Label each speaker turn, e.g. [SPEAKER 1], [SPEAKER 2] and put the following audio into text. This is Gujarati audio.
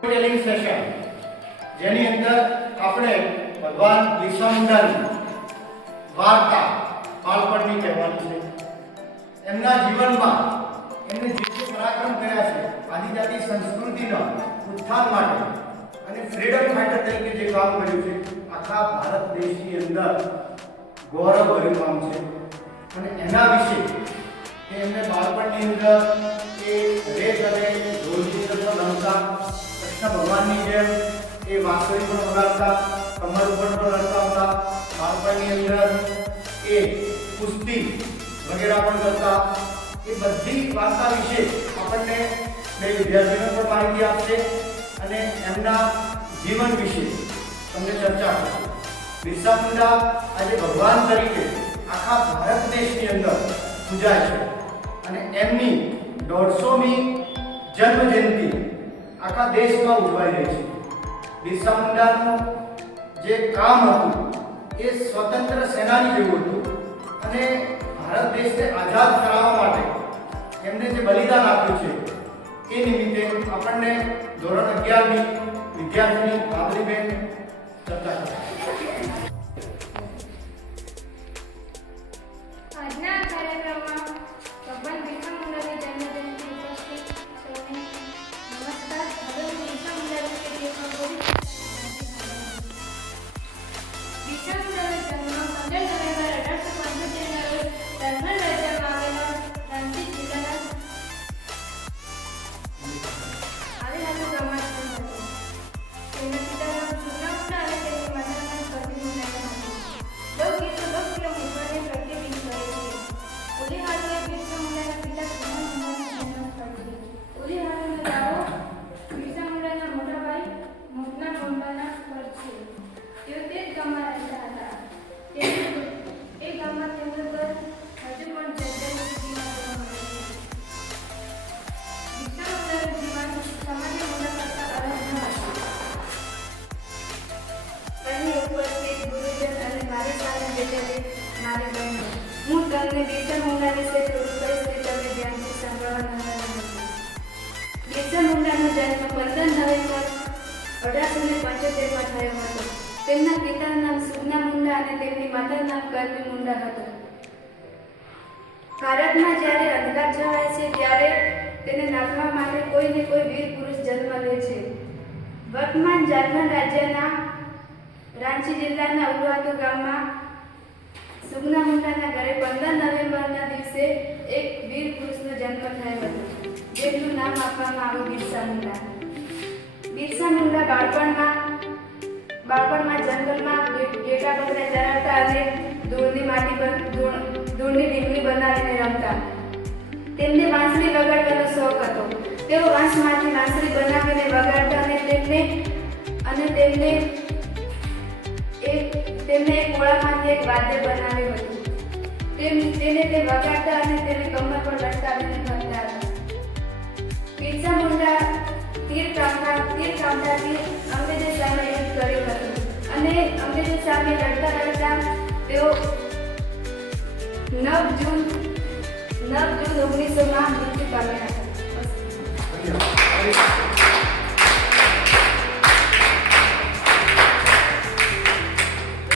[SPEAKER 1] ટેલિંગ સેશન જેની અંદર આપણે ભગવાન બિરસા મુંડાની વાર્તા બાળપણની કહેવાની છે. એમના જીવનમાં એમને જે જે પરાક્રમ કર્યા છે, આદિજાતિ સંસ્કૃતિના ઉત્થાન માટે અને ફ્રીડમ ફાઇટર તરીકે જે કામ કર્યું છે, આખા ભારત દેશની અંદર ગૌરવભર્યું કામ છે. અને એના વિશે એમને બાળપણની અંદર એ રેત અને ઢોલની અંદર રમતા ભગવાનની જેમ એ વાંસળી પણ વગાડતા કમર ઉપર પણ રડતા હતા, બાળપણની અંદર એ કુસ્તી વગેરે પણ કરતા. એ બધી વાર્તા વિશે આપણને બે વિદ્યાર્થીઓ પણ માહિતી આપશે અને એમના જીવન વિશે તમને ચર્ચા કરશે. બિરસા મુંડા આજે ભગવાન તરીકે આખા ભારત દેશની અંદર પૂજાય છે અને એમની દોઢસોમી જન્મ આખા દેશમાં ઉજવાઈ રહી છે. બિરસા મુંડાનું જે કામ હતું, એ સ્વતંત્ર સેનાની જેવું હતું અને ભારત દેશને આઝાદ કરાવવા માટે એમને જે બલિદાન આપ્યું છે, એ નિમિત્તે આપણને ધોરણ અગિયારની વિદ્યાર્થીની બાબરીબેન
[SPEAKER 2] મારી સાથે બેઠેલી મારી બહેનો. હું તમને બિરસા મુંડા વિશે થોડું કહીશ ધ્યાનથી સાંભળવા નમ્ર બિરસા મુંડાનો જન્મ પંદર નવેમ્બર અઢારસો ને પંચોતેરમાં થયો હતો. તેમના પિતાનું નામ સુગના મુંડા અને તેમની માતાનું નામ કરવી મુંડા હતું. ભારતમાં જ્યારે અંધકાર છવાય છે, ત્યારે તેને નાખવા માટે કોઈ ને કોઈ વીર પુરુષ જન્મ લે છે. વર્તમાન ઝારખંડ રાજ્યના રાંચી જિલ્લાના ઉલવાતુ ગામમાં સુગના મુંડાના ઘરે પંદર નવેમ્બરના દિવસે એક વીર પુરુષનો જન્મ થયો હતો, જેમનું નામ આપવામાં આવ્યું બિરસા મુંડા. બિરસા મુંડા બાળપણમાં બાળપણમાં જંગલમાં ગેટા બકરા ચરાવતા અને ધૂળની માટી પર, ધૂળ, ધૂળની ઢીંગલી બનાવીને રમતા. તેમને વાંસળી વગાડવાનો શોખ હતો. તેઓ વાંસમાંથી વાંસળી બનાવીને વગાડતા અને તેમને અને તેમને એક તેમને એક મોળામાંથી એક વાદ્ય બનાવ્યું હતું. તેમ તેને તે વગાડતા અને તેને કમર પર લટકાવીને ફરતા હતા. બિરસા મુંડા, તીર કામતા, તીર કામતાથી અંગ્રેજો સામે યુદ્ધ કર્યું હતું. અને અંગ્રેજો સામે લડતા લડતા તેઓ નવ જૂન નવ જૂન ઓગણીસોમાં મૃત્યુ પામ્યા હતા.